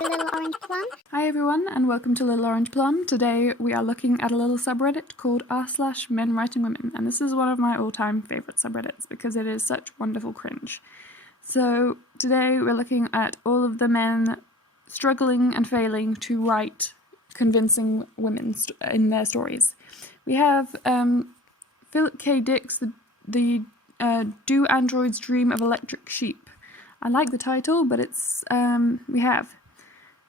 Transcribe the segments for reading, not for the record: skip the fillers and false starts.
to Little Orange Plum. Hi everyone and welcome to Little Orange Plum. Today we are looking at a little subreddit called r/men writing women, and this is one of my all-time favourite subreddits because it is such wonderful cringe. So today we're looking at all of the men struggling and failing to write convincing women in their stories. We have Philip K. Dick's the Do Androids Dream of Electric Sheep. I like the title, but it's, we have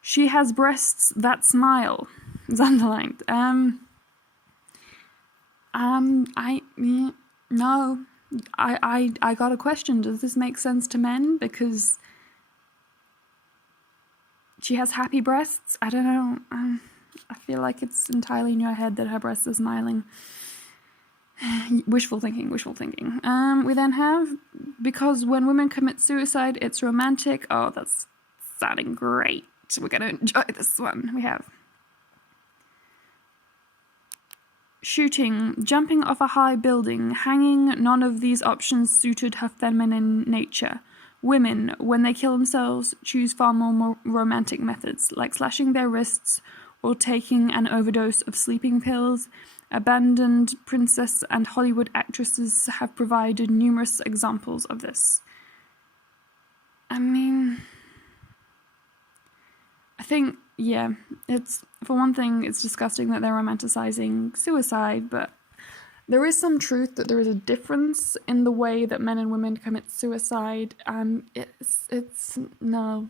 She Has Breasts That Smile. It's underlined. I got a question. Does this make sense to men? Because she has happy breasts? I don't know. I feel like it's entirely in your head that her breasts are smiling. Wishful thinking. We then have, because when women commit suicide, it's romantic. Oh, that's sounding great. We're going to enjoy this one. We have shooting, jumping off a high building, hanging. None of these options suited her feminine nature. Women, when they kill themselves, choose far more romantic methods, like slashing their wrists or taking an overdose of sleeping pills. Abandoned princess and Hollywood actresses have provided numerous examples of this. I mean, I think, yeah, it's, for one thing, it's disgusting that they're romanticizing suicide, but there is some truth that there is a difference in the way that men and women commit suicide. No.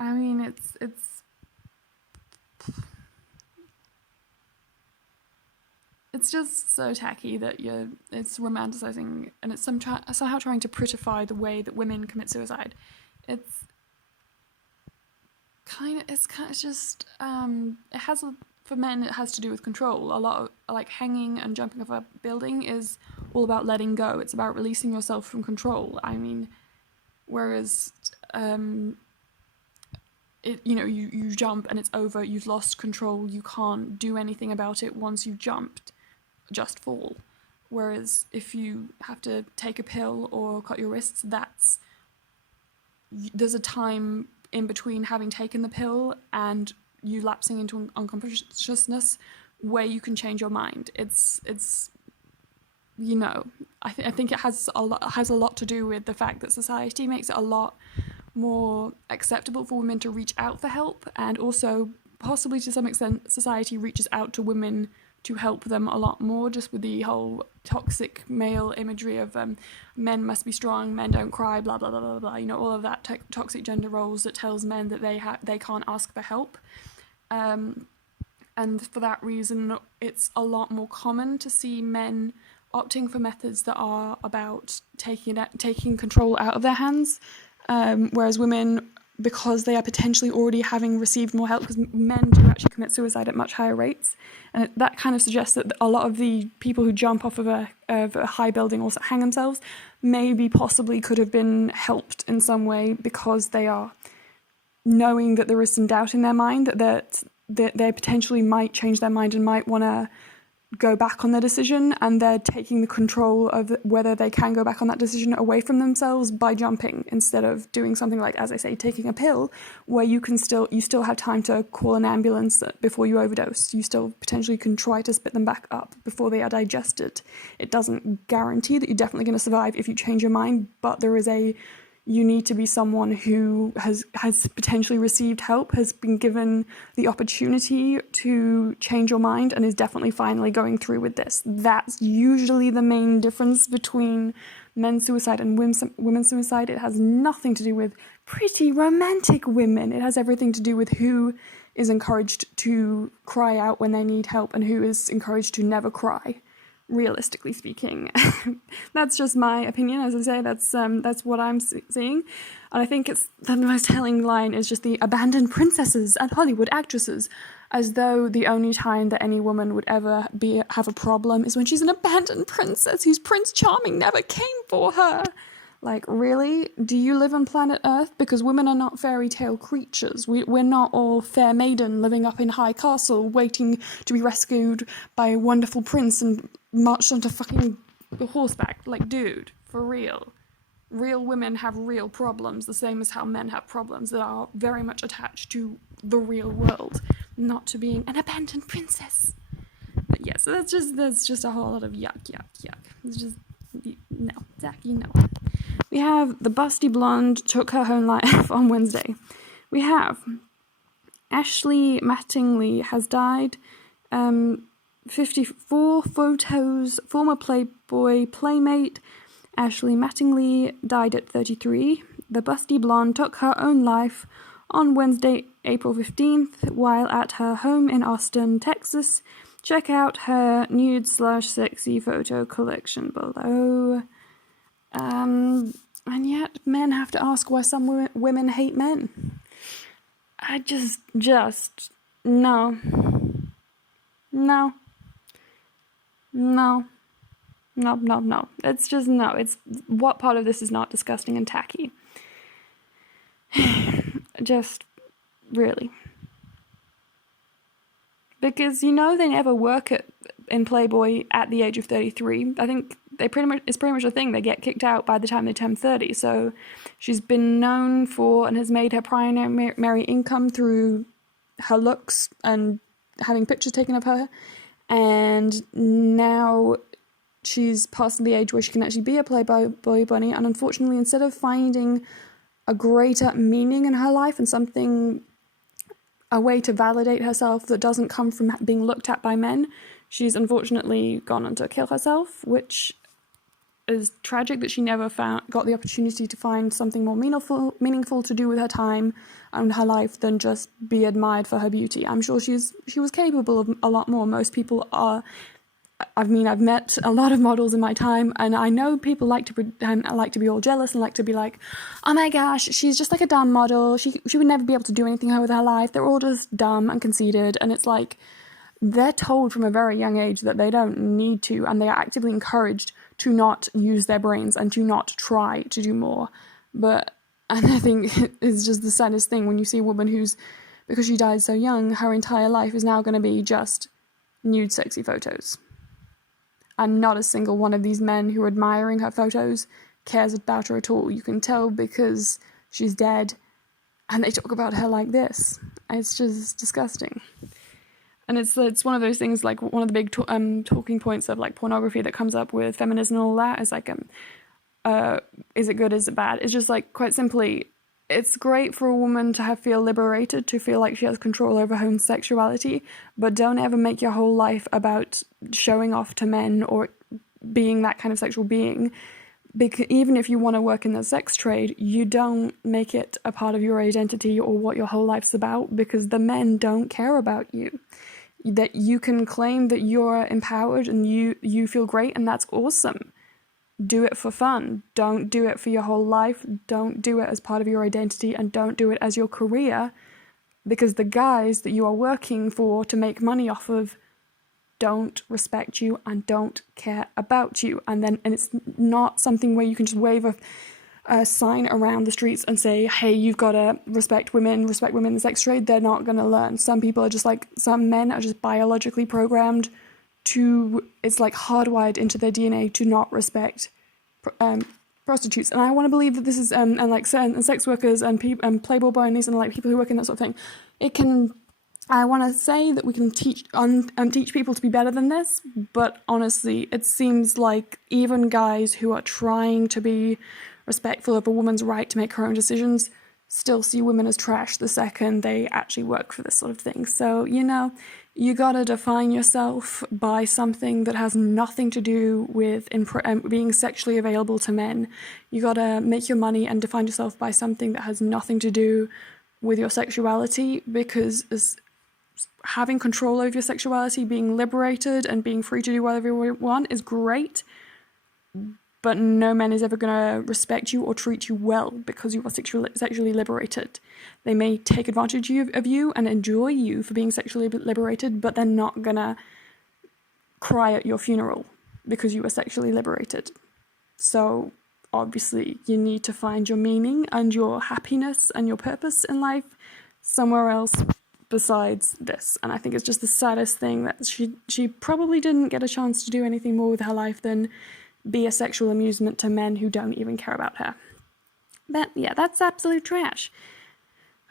I mean, it's just so tacky that it's romanticizing, and it's somehow trying to prettify the way that women commit suicide. It's just it has for men it has to do with control. A lot of like hanging and jumping off a building is all about letting go. It's about releasing yourself from control. I mean, whereas you jump and it's over, you've lost control, you can't do anything about it once you've jumped, just fall. Whereas if you have to take a pill or cut your wrists, there's a time in between having taken the pill and you lapsing into unconsciousness where you can change your mind. It's I think it has a lot to do with the fact that society makes it a lot more acceptable for women to reach out for help, and also possibly to some extent society reaches out to women to help them a lot more, just with the whole toxic male imagery of men must be strong, men don't cry, blah blah blah blah blah, all of that toxic gender roles that tells men that they can't ask for help, and for that reason it's a lot more common to see men opting for methods that are about taking control out of their hands. Whereas women, because they are potentially already having received more help, because men do actually commit suicide at much higher rates, and that kind of suggests that a lot of the people who jump off of a high building or hang themselves maybe possibly could have been helped in some way, because they are knowing that there is some doubt in their mind that they potentially might change their mind and might want to go back on their decision, and they're taking the control of whether they can go back on that decision away from themselves by jumping, instead of doing something like, as I say, taking a pill, where you still have time to call an ambulance before you overdose. You still potentially can try to spit them back up before they are digested. It doesn't guarantee that you're definitely going to survive if you change your mind, but you need to be someone who has potentially received help, has been given the opportunity to change your mind, and is definitely finally going through with this. That's usually the main difference between men's suicide and women's suicide. It has nothing to do with pretty romantic women. It has everything to do with who is encouraged to cry out when they need help and who is encouraged to never cry. Realistically speaking. That's just my opinion. As I say, that's what I'm seeing, and I think it's the most telling line is just the abandoned princesses and Hollywood actresses, as though the only time that any woman would ever have a problem is when she's an abandoned princess whose Prince Charming never came for her. Like, really? Do you live on planet Earth? Because women are not fairy tale creatures. We're not all fair maiden living up in high castle waiting to be rescued by a wonderful prince and marched onto fucking horseback. Like, dude, for real. Real women have real problems, the same as how men have problems that are very much attached to the real world, not to being an abandoned princess. But yeah, so that's just a whole lot of yuck. It's just, no, Zachy, no. We have the busty blonde took her own life on Wednesday. We have Ashley Mattingly has died. 54 photos, former Playboy playmate Ashley Mattingly died at 33. The busty blonde took her own life on Wednesday, April 15th, while at her home in Austin, Texas. Check out her nude/sexy photo collection below. And yet, men have to ask why some women hate men. I just, no. It's just no. It's what part of this is not disgusting and tacky? Just really. Because they never work in Playboy at the age of 33. I think it's pretty much a thing. They get kicked out by the time they turn 30. So she's been known for and has made her primary income through her looks and having pictures taken of her. And now she's past the age where she can actually be a Playboy bunny. And unfortunately, instead of finding a greater meaning in her life and a way to validate herself that doesn't come from being looked at by men, she's unfortunately gone on to kill herself, which is tragic that she never got the opportunity to find something more meaningful to do with her time and her life than just be admired for her beauty. I'm sure she was capable of a lot more. Most people are. I've met a lot of models in my time, and I know people like to be all jealous and like to be like, oh my gosh, she's just like a dumb model. She would never be able to do anything with her life. They're all just dumb and conceited, and it's like they're told from a very young age that they don't need to, and they are actively encouraged to not use their brains and to not try to do more. And I think it's just the saddest thing when you see a woman who's, because she died so young, her entire life is now going to be just nude sexy photos. And not a single one of these men who are admiring her photos cares about her at all. You can tell because she's dead and they talk about her like this. It's just disgusting. And it's one of those things, like one of the big talking points of like pornography that comes up with feminism and all that is like, is it good, is it bad? It's just like, quite simply, it's great for a woman to feel liberated, to feel like she has control over her own sexuality, but don't ever make your whole life about showing off to men or being that kind of sexual being. Because even if you want to work in the sex trade, you don't make it a part of your identity or what your whole life's about, because the men don't care about you. That you can claim that you're empowered and you feel great, and that's awesome. Do it for fun. Don't do it for your whole life. Don't do it as part of your identity, and don't do it as your career, because the guys that you are working for to make money off of don't respect you and don't care about you. And it's not something where you can just wave a sign around the streets and say, hey, you've got to respect women in the sex trade. They're not going to learn. Some people are just like, some men are just biologically programmed to, it's like hardwired into their DNA to not respect prostitutes. And I want to believe that this is, and like certain sex workers and Playboy bunnies and like people who work in that sort of thing, I want to say that we can teach people to be better than this, but honestly, it seems like even guys who are trying to be respectful of a woman's right to make her own decisions still see women as trash the second they actually work for this sort of thing. So, you gotta define yourself by something that has nothing to do with being sexually available to men. You gotta make your money and define yourself by something that has nothing to do with your sexuality, because having control over your sexuality, being liberated and being free to do whatever you want is great, but no man is ever going to respect you or treat you well because you are sexually liberated. They may take advantage of you and enjoy you for being sexually liberated, but they're not going to cry at your funeral because you were sexually liberated. So obviously you need to find your meaning and your happiness and your purpose in life somewhere else besides this. And I think it's just the saddest thing that she probably didn't get a chance to do anything more with her life than be a sexual amusement to men who don't even care about her. But yeah, that's absolute trash.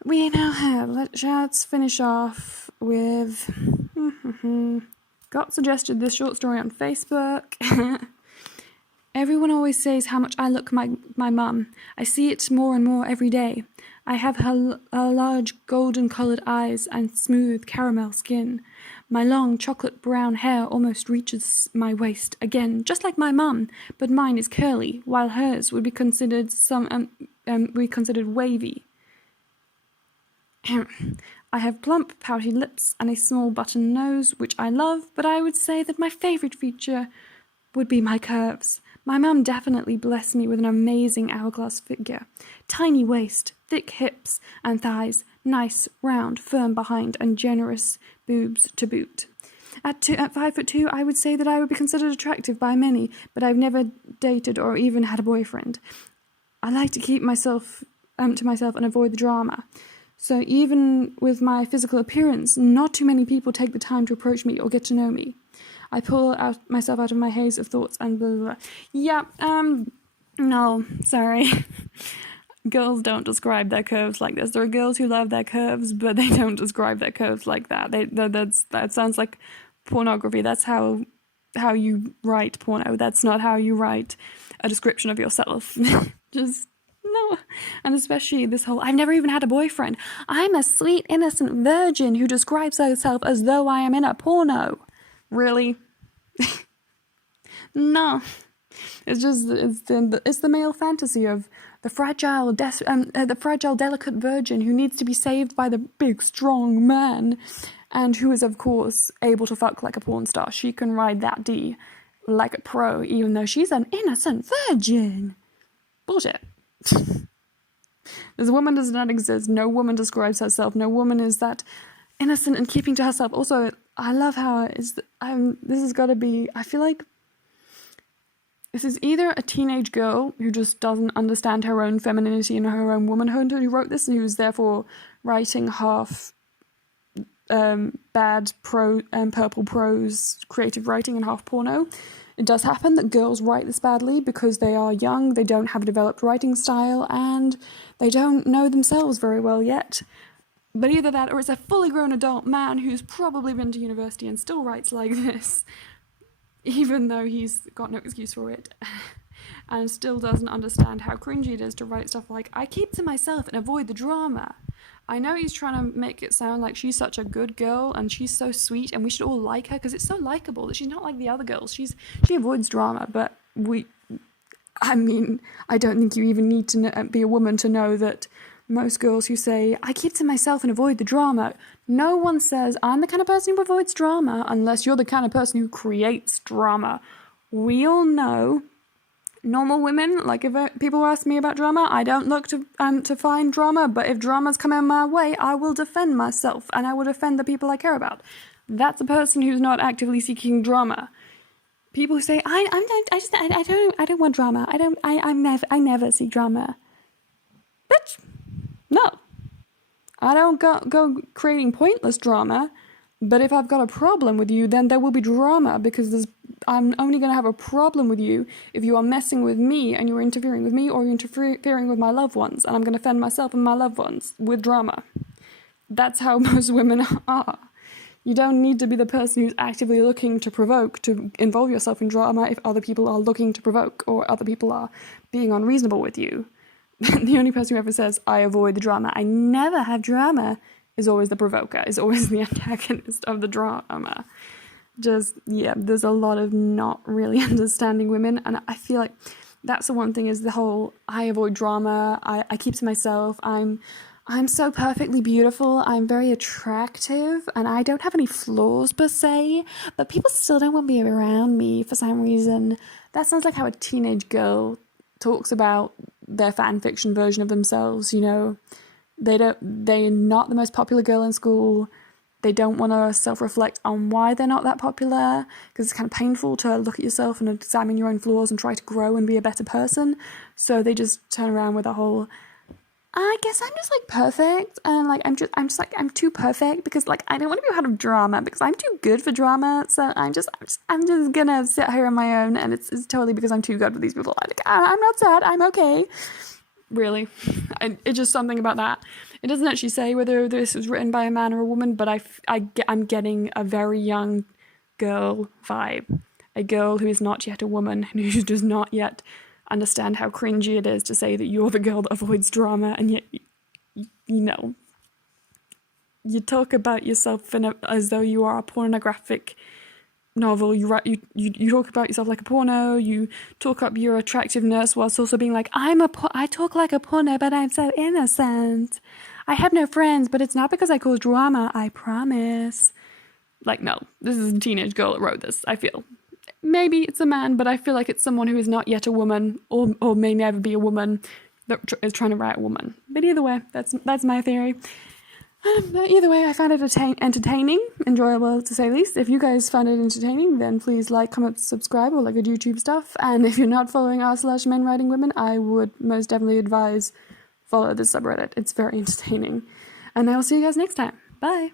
We now have, let's finish off with, got suggested this short story on Facebook. Everyone always says how much I look like my mum. I see it more and more every day. I have her large golden-coloured eyes and smooth caramel skin. My long chocolate brown hair almost reaches my waist, again, just like my mum, but mine is curly, while hers would be considered wavy. I have plump, pouty lips and a small button nose, which I love, but I would say that my favourite feature would be my curves. My mum definitely blessed me with an amazing hourglass figure. Tiny waist, thick hips and thighs, nice, round, firm behind, and generous boobs to boot. At 5'2", I would say that I would be considered attractive by many, but I've never dated or even had a boyfriend. I like to keep myself to myself and avoid the drama. So even with my physical appearance, not too many people take the time to approach me or get to know me. I pull myself out of my haze of thoughts and blah, blah, blah. Yeah, no, sorry. Girls don't describe their curves like this. There are girls who love their curves, but they don't describe their curves like that. That sounds like pornography. That's how you write porno. That's not how you write a description of yourself. Just no. And especially this whole, I've never even had a boyfriend. I'm a sweet, innocent virgin who describes herself as though I am in a porno. Really? No. It's the male fantasy of the fragile, delicate virgin who needs to be saved by the big, strong man, and who is, of course, able to fuck like a porn star. She can ride that D like a pro, even though she's an innocent virgin. Bullshit. This woman does not exist. No woman describes herself. No woman is that innocent and keeping to herself. Also, I love how this has got to be, I feel like this is either a teenage girl who just doesn't understand her own femininity and her own womanhood who wrote this, and who's therefore writing half bad purple prose creative writing and half porno. It does happen that girls write this badly because they are young, they don't have a developed writing style, and they don't know themselves very well yet. But either that, or it's a fully grown adult man who's probably been to university and still writes like this, even though he's got no excuse for it, and still doesn't understand how cringy it is to write stuff like, I keep to myself and avoid the drama. I know he's trying to make it sound like she's such a good girl and she's so sweet and we should all like her because it's so likable that she's not like the other girls. She avoids drama, but I don't think you even need to be a woman to know that most girls who say, I keep to myself and avoid the drama, no one says, I'm the kind of person who avoids drama unless you're the kind of person who creates drama. We all know normal women, like if people ask me about drama, I don't look to find drama, but if drama's coming my way, I will defend myself and I will defend the people I care about. That's a person who's not actively seeking drama. People who say, I don't want drama. I never seek drama. Bitch, no. I don't go creating pointless drama, but if I've got a problem with you, then there will be drama because I'm only going to have a problem with you if you are messing with me and you're interfering with me or you're interfering with my loved ones, and I'm going to defend myself and my loved ones with drama. That's how most women are. You don't need to be the person who's actively looking to provoke to involve yourself in drama if other people are looking to provoke or other people are being unreasonable with you. The only person who ever says, I avoid the drama, I never have drama, is always the provoker, is always the antagonist of the drama. There's a lot of not really understanding women, and I feel like that's the one thing is the whole, I avoid drama, I keep to myself, I'm so perfectly beautiful, I'm very attractive, and I don't have any flaws per se, but people still don't want to be around me for some reason. That sounds like how a teenage girl talks about their fan fiction version of themselves, you know. They're not the most popular girl in school. They don't want to self-reflect on why they're not that popular, because it's kind of painful to look at yourself and examine your own flaws and try to grow and be a better person. So they just turn around with a whole, I guess I'm just like perfect, and like I'm just like I'm too perfect because like I don't want to be part of drama because I'm too good for drama. So I'm just gonna sit here on my own, and it's totally because I'm too good for these people. Like I'm not sad. I'm okay. Really, it's just something about that. It doesn't actually say whether this was written by a man or a woman, but I'm getting a very young girl vibe, a girl who is not yet a woman and who does not yet understand how cringy it is to say that you're the girl that avoids drama, and yet you talk about yourself as though you are a pornographic novel. You talk about yourself like a porno. You talk up your attractiveness whilst also being like, I talk like a porno, but I'm so innocent. I have no friends, but it's not because I cause drama. I promise. Like, no, this is a teenage girl that wrote this. I feel. Maybe it's a man, but I feel like it's someone who is not yet a woman, or may never be a woman, that is trying to write a woman. But either way, that's my theory. Either way, I found it entertaining, enjoyable to say least. If you guys found it entertaining, then please like, comment, subscribe, or like a YouTube stuff. And if you're not following r/men writing women, I would most definitely advise follow this subreddit. It's very entertaining. And I will see you guys next time. Bye.